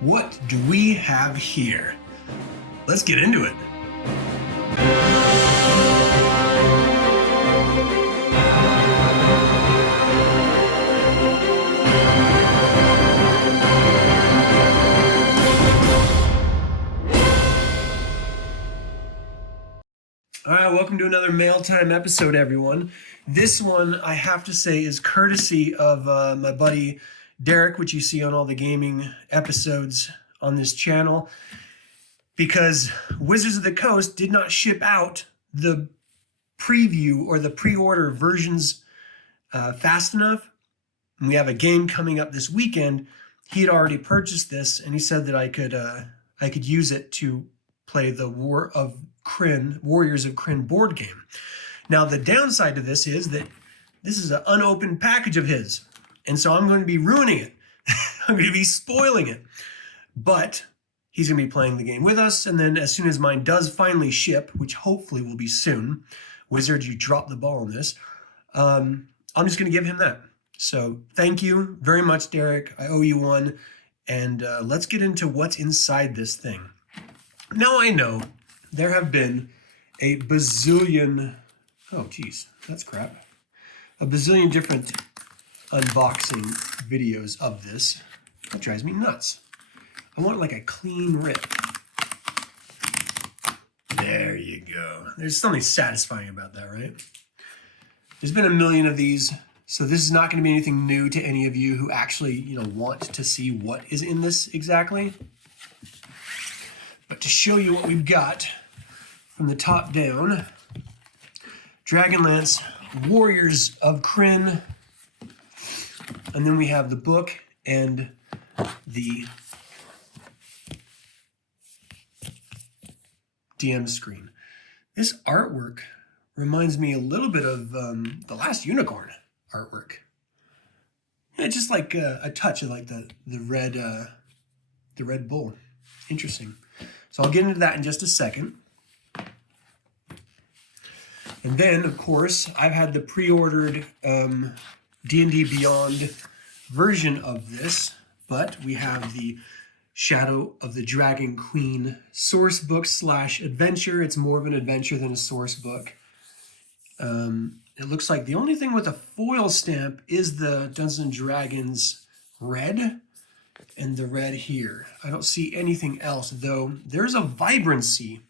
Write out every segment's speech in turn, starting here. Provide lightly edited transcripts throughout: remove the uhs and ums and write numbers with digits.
What do we have here? Let's get into it. All right, welcome to another Mail Time episode, everyone. This one, I have to say, is courtesy of my buddy Derek, which you see on all the gaming episodes on this channel, because Wizards of the Coast did not ship out the preview or the pre-order versions fast enough. And we have a game coming up this weekend. He had already purchased this, and he said that I could use it to play the Warriors of Krynn board game. Now, the downside to this is that this is an unopened package of his, and so I'm going to be ruining it. I'm going to be spoiling it. But he's going to be playing the game with us, and then as soon as mine does finally ship, which hopefully will be soon, Wizards, you dropped the ball on this, I'm just going to give him that. So thank you very much, Derek. I owe you one, and let's get into what's inside this thing. Now, I know there have been a bazillion, oh geez, that's crap, a bazillion different unboxing videos of this. That drives me nuts. I want like a clean rip. There you go. There's something satisfying about that, right? There's been a million of these, so this is not going to be anything new to any of you who actually, want to see what is in this exactly. But to show you what we've got from the top down, DragonLance Warriors of Krynn, and then we have the book and the DM screen. This artwork reminds me a little bit of the Last Unicorn artwork. Yeah, just like a touch of like the red bull. Interesting. So I'll get into that in just a second. And then, of course, I've had the pre-ordered D&D Beyond version of this, but we have the Shadow of the Dragon Queen source book / adventure. It's more of an adventure than a source book. It looks like the only thing with a foil stamp is the Dungeons & Dragons red and the red here. I don't see anything else, though there's a vibrancy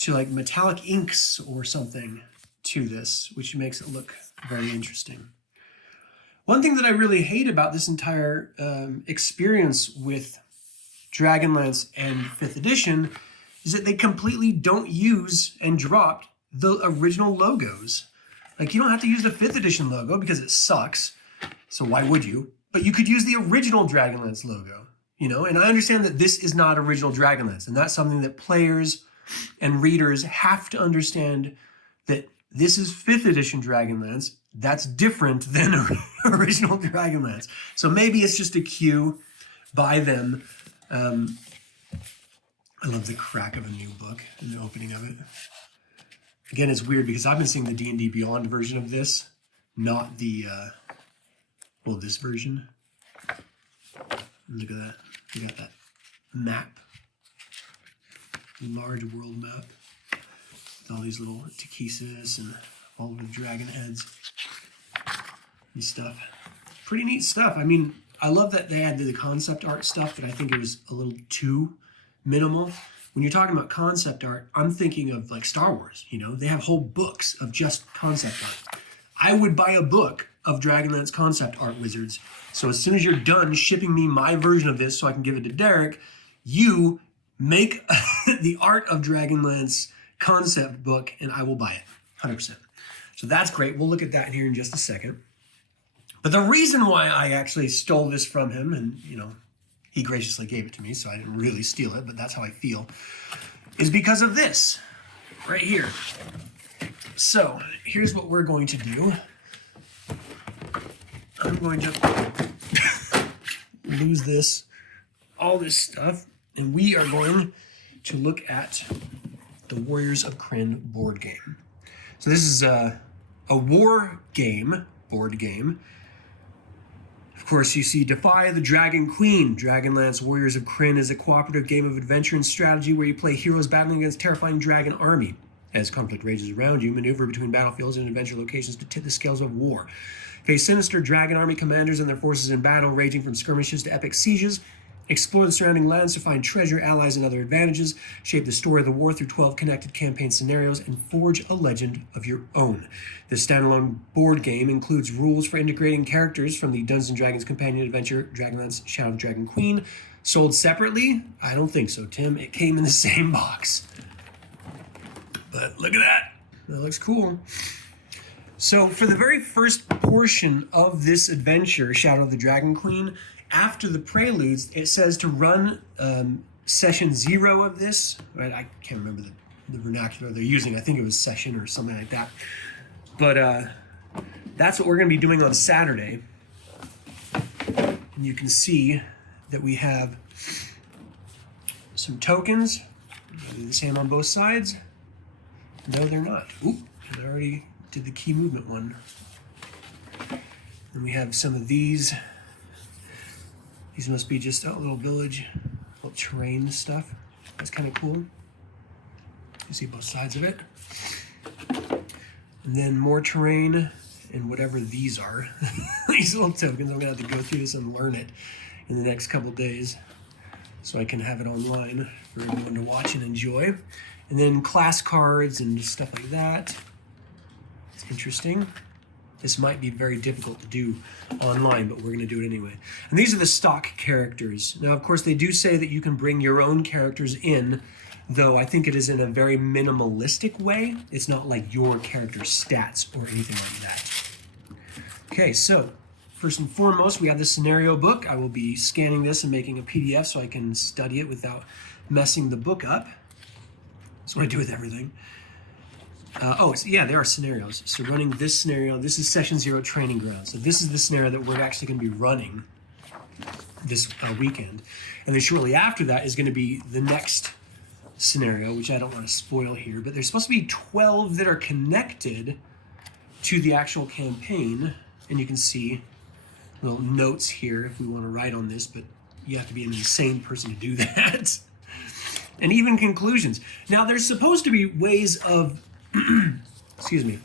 to like metallic inks or something to this, which makes it look very interesting. One thing that I really hate about this entire experience with DragonLance and 5th edition is that they completely don't use and dropped the original logos. Like, you don't have to use the 5th edition logo because it sucks, so why would you? But you could use the original DragonLance logo, and I understand that this is not original DragonLance, and that's something that players and readers have to understand, that this is 5th edition DragonLance. That's different than original DragonLance. So maybe it's just a cue by them. I love the crack of a new book and the opening of it. Again, it's weird because I've been seeing the D&D Beyond version of this, not the, this version. Look at that. You got that map. Large world map. With all these little Takesis and all of the dragon heads and stuff. Pretty neat stuff. I mean, I love that they had the concept art stuff, but I think it was a little too minimal. When you're talking about concept art, I'm thinking of like Star Wars, they have whole books of just concept art. I would buy a book of DragonLance concept art, Wizards. So as soon as you're done shipping me my version of this so I can give it to Derek, you make the art of DragonLance concept book and I will buy it, 100%. So that's great. We'll look at that here in just a second. But the reason why I actually stole this from him, and he graciously gave it to me, so I didn't really steal it, but that's how I feel, is because of this right here. So here's what we're going to do. I'm going to lose all this stuff, and we are going to look at the Warriors of Krynn board game. So this is a war game, board game, Of course, you see Defy the Dragon Queen. DragonLance Warriors of Krynn is a cooperative game of adventure and strategy where you play heroes battling against terrifying dragon army. As conflict rages around you, maneuver between battlefields and adventure locations to tip the scales of war. Face sinister dragon army commanders and their forces in battle, ranging from skirmishes to epic sieges. Explore the surrounding lands to find treasure, allies, and other advantages. Shape the story of the war through 12 connected campaign scenarios and forge a legend of your own. This standalone board game includes rules for integrating characters from the Dungeons & Dragons companion adventure DragonLance Shadow of the Dragon Queen. Sold separately? I don't think so, Tim. It came in the same box. But look at that. That looks cool. So for the very first portion of this adventure, Shadow of the Dragon Queen, after the preludes, it says to run session 0 of this. Right? I can't remember the vernacular they're using. I think it was session or something like that. But that's what we're going to be doing on Saturday. And you can see that we have some tokens. They're the same on both sides. No, they're not. Oop, I already did the key movement one. And we have some of these. These must be just a little village, little terrain stuff. That's kind of cool. You see both sides of it. And then more terrain and whatever these are. These little tokens. I'm going to have to go through this and learn it in the next couple days so I can have it online for everyone to watch and enjoy. And then class cards and stuff like that. It's interesting. This might be very difficult to do online, but we're going to do it anyway. And these are the stock characters. Now, of course, they do say that you can bring your own characters in, though I think it is in a very minimalistic way. It's not like your character's stats or anything like that. Okay, so first and foremost, we have the scenario book. I will be scanning this and making a PDF so I can study it without messing the book up. That's what I do with everything. Yeah, there are scenarios. So running this scenario, this is session 0 training ground. So this is the scenario that we're actually going to be running this weekend. And then shortly after that is going to be the next scenario, which I don't want to spoil here, but there's supposed to be 12 that are connected to the actual campaign. And you can see little notes here if we want to write on this, but you have to be an insane person to do that. And even conclusions. Now, there's supposed to be ways of excuse me,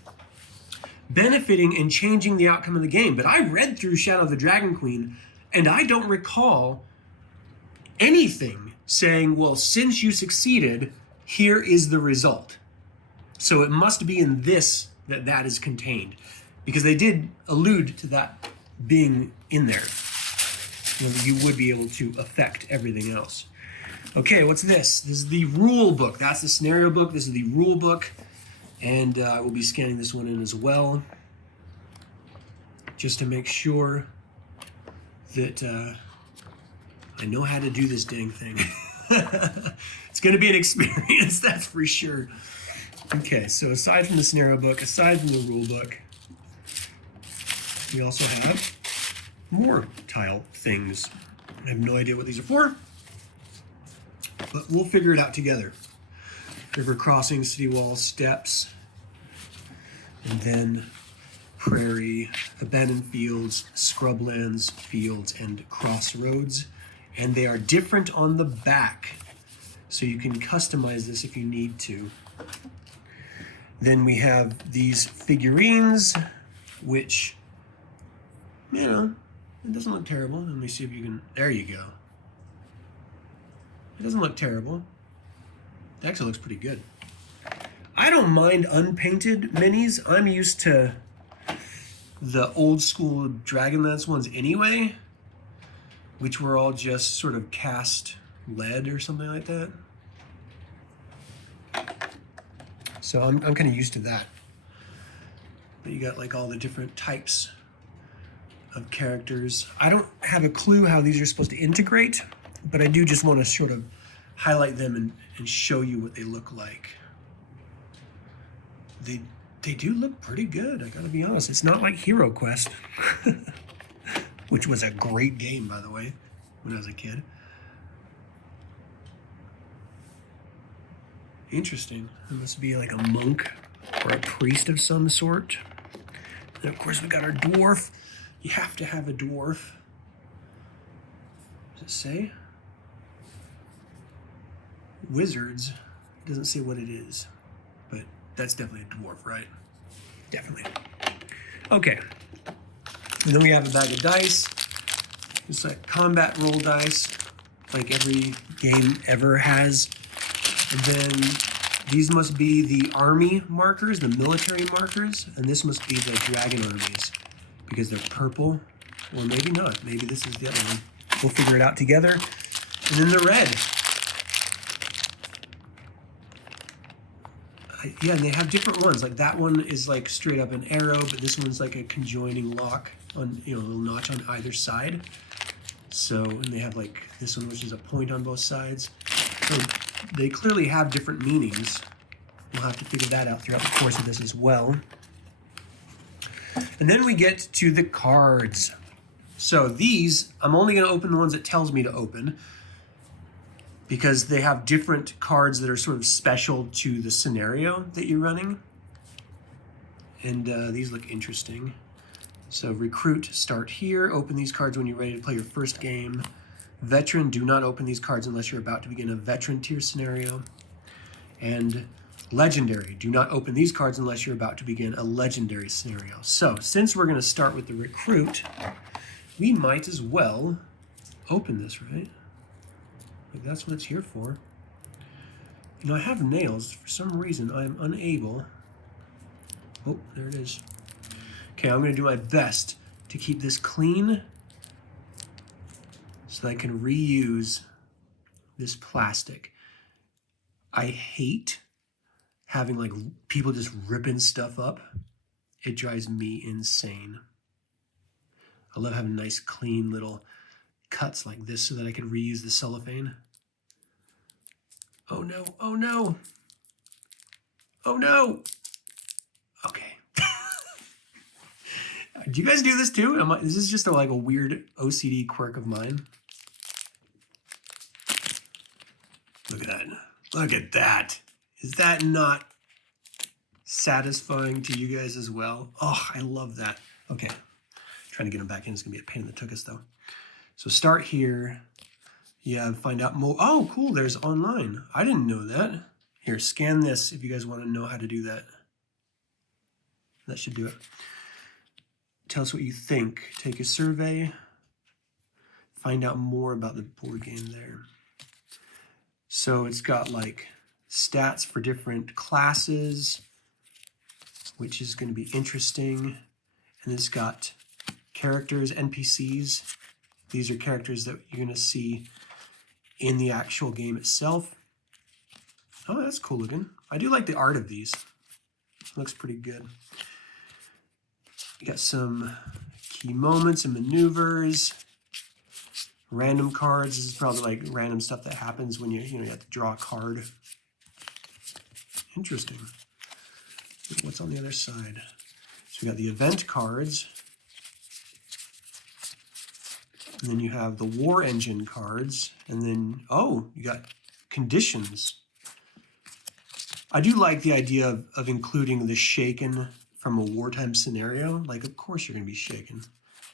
benefiting and changing the outcome of the game. But I read through Shadow of the Dragon Queen, and I don't recall anything saying, well, since you succeeded, here is the result. So it must be in this that is contained, because they did allude to that being in there. You would be able to affect everything else. Okay, what's this? This is the rule book. That's the scenario book. This is the rule book. And we'll be scanning this one in as well, just to make sure that I know how to do this dang thing. It's going to be an experience, that's for sure. Okay, so aside from the scenario book, aside from the rule book, we also have more tile things. I have no idea what these are for, but we'll figure it out together. River crossing, city walls, steps, and then prairie, abandoned fields, scrublands, fields, and crossroads. And they are different on the back, so you can customize this if you need to. Then we have these figurines, which, you know, it doesn't look terrible. Let me see if you can, there you go. It doesn't look terrible. It actually looks pretty good. I don't mind unpainted minis. I'm used to the old school DragonLance ones anyway, which were all just sort of cast lead or something like that. So I'm kind of used to that. But you got like all the different types of characters. I don't have a clue how these are supposed to integrate, but I do just want to sort of highlight them and show you what they look like. They do look pretty good, I gotta be honest. It's not like Hero Quest, which was a great game, by the way, when I was a kid. Interesting. It must be like a monk or a priest of some sort. And of course we got our dwarf. You have to have a dwarf. Does it say? Wizards. It doesn't say what it is, but that's definitely a dwarf, right? Definitely. Okay. And then we have a bag of dice. It's like combat roll dice, like every game ever has. And then these must be the army markers, the military markers, and this must be the dragon armies because they're purple, or maybe not. Maybe this is the other one. We'll figure it out together. And then the red. Yeah, and they have different ones. Like that one is like straight up an arrow, but this one's like a conjoining lock on, you know, a little notch on either side. So, and they have like this one, which is a point on both sides. So they clearly have different meanings. We'll have to figure that out throughout the course of this as well. And then we get to the cards. So these, I'm only going to open the ones it tells me to open, because they have different cards that are sort of special to the scenario that you're running. And these look interesting. So recruit, start here. Open these cards when you're ready to play your first game. Veteran, do not open these cards unless you're about to begin a veteran tier scenario. And legendary, do not open these cards unless you're about to begin a legendary scenario. So since we're going to start with the recruit, we might as well open this, right? Like that's what it's here for. You know, I have nails. For some reason, I'm unable. Oh, there it is. Okay, I'm going to do my best to keep this clean so that I can reuse this plastic. I hate having like people just ripping stuff up. It drives me insane. I love having nice, clean little cuts like this so that I can reuse the cellophane. Oh no, oh no. Oh no. Okay. Do you guys do this too? Is this just like a weird OCD quirk of mine? Look at that. Look at that. Is that not satisfying to you guys as well? Oh, I love that. Okay. Trying to get them back in is going to be a pain in the tuchus though. So start here. Yeah, find out more. Oh, cool. There's online. I didn't know that. Here, scan this if you guys want to know how to do that. That should do it. Tell us what you think. Take a survey. Find out more about the board game there. So it's got like stats for different classes, which is going to be interesting. And it's got characters, NPCs. These are characters that you're going to see in the actual game itself. Oh, that's cool looking. I do like the art of these. It looks pretty good. You got some key moments and maneuvers. Random cards. This is probably like random stuff that happens when you have to draw a card. Interesting. What's on the other side? So we got the event cards. And then you have the war engine cards. And then, oh, you got conditions. I do like the idea of including the shaken from a wartime scenario. Like, of course you're going to be shaken.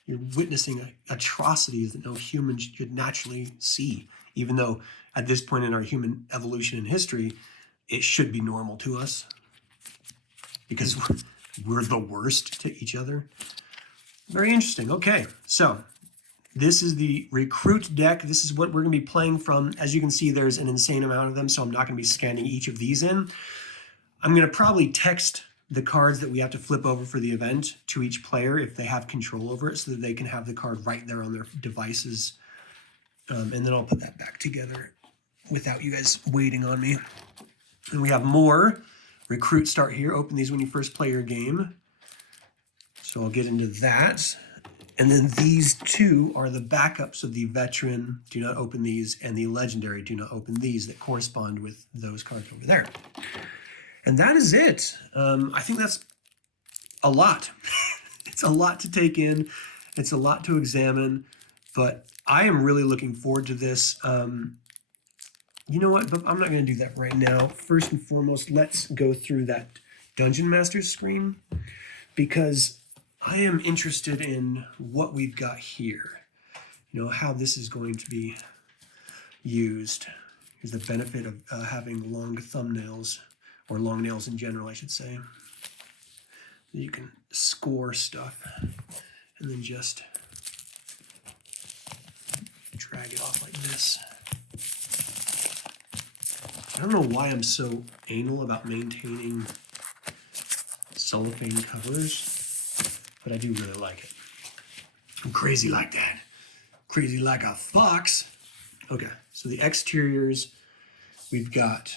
You're witnessing atrocities that no human should naturally see, even though at this point in our human evolution and history, it should be normal to us because we're the worst to each other. Very interesting. Okay, so this is the recruit deck. This is what we're going to be playing from. As you can see, there's an insane amount of them, so I'm not going to be scanning each of these in. I'm going to probably text the cards that we have to flip over for the event to each player if they have control over it so that they can have the card right there on their devices. And then I'll put that back together without you guys waiting on me. And we have more. Recruit, start here. Open these when you first play your game. So I'll get into that. And then these two are the backups of the veteran. Do not open these. And the legendary. Do not open these that correspond with those cards over there. And that is it. I think that's a lot. It's a lot to take in. It's a lot to examine. But I am really looking forward to this. You know what? But I'm not going to do that right now. First and foremost, let's go through that Dungeon Master screen because I am interested in what we've got here. how this is going to be used. Here's the benefit of having long thumbnails, or long nails in general, I should say. You can score stuff and then just drag it off like this. I don't know why I'm so anal about maintaining cellophane covers, but I do really like it. I'm crazy like that. Crazy like a fox. Okay, so the exteriors, we've got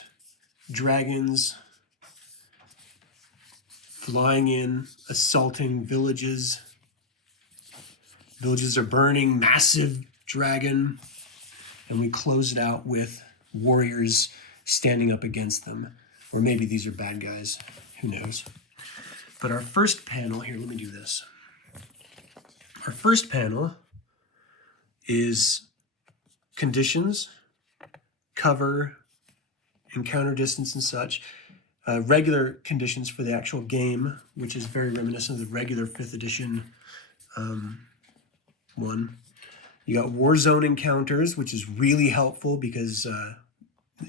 dragons flying in, assaulting villages. Villages are burning, massive dragon. And we close it out with warriors standing up against them. Or maybe these are bad guys, who knows. But our first panel, here, let me do this. Our first panel is conditions, cover, encounter distance and such. Regular conditions for the actual game, which is very reminiscent of the regular 5th edition one. You got war zone encounters, which is really helpful because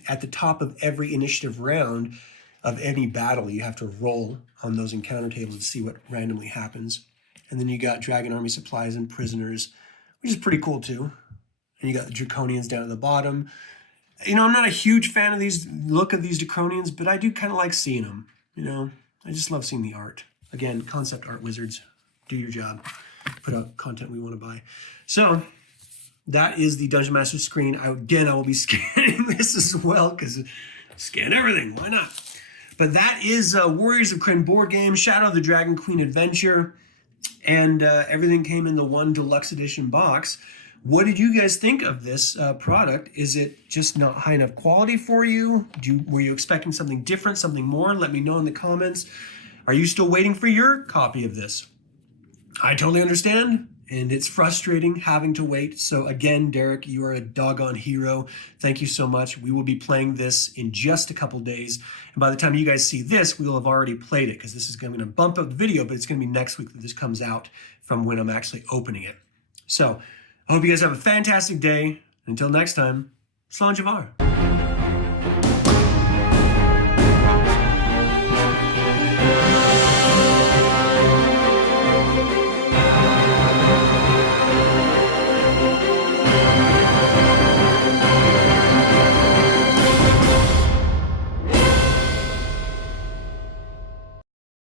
at the top of every initiative round of any battle, you have to roll on those encounter tables to see what randomly happens. And then you got Dragon Army supplies and prisoners, which is pretty cool too. And you got the Draconians down at the bottom. I'm not a huge fan of these look of these Draconians, but I do kind of like seeing them. I just love seeing the art. Again, concept art wizards, do your job. Put out content we want to buy. So that is the Dungeon Master screen. I will be scanning this as well because scan everything. Why not? But that is Warriors of Krynn board game, Shadow of the Dragon Queen Adventure, and everything came in the one deluxe edition box. What did you guys think of this product? Is it just not high enough quality for you? Were you expecting something different, something more? Let me know in the comments. Are you still waiting for your copy of this? I totally understand, and it's frustrating having to wait. So again, Derek, you are a doggone hero. Thank you so much. We will be playing this in just a couple days. And by the time you guys see this, we will have already played it because this is going to bump up the video, but it's going to be next week that this comes out from when I'm actually opening it. So I hope you guys have a fantastic day. Until next time, Slan Javar.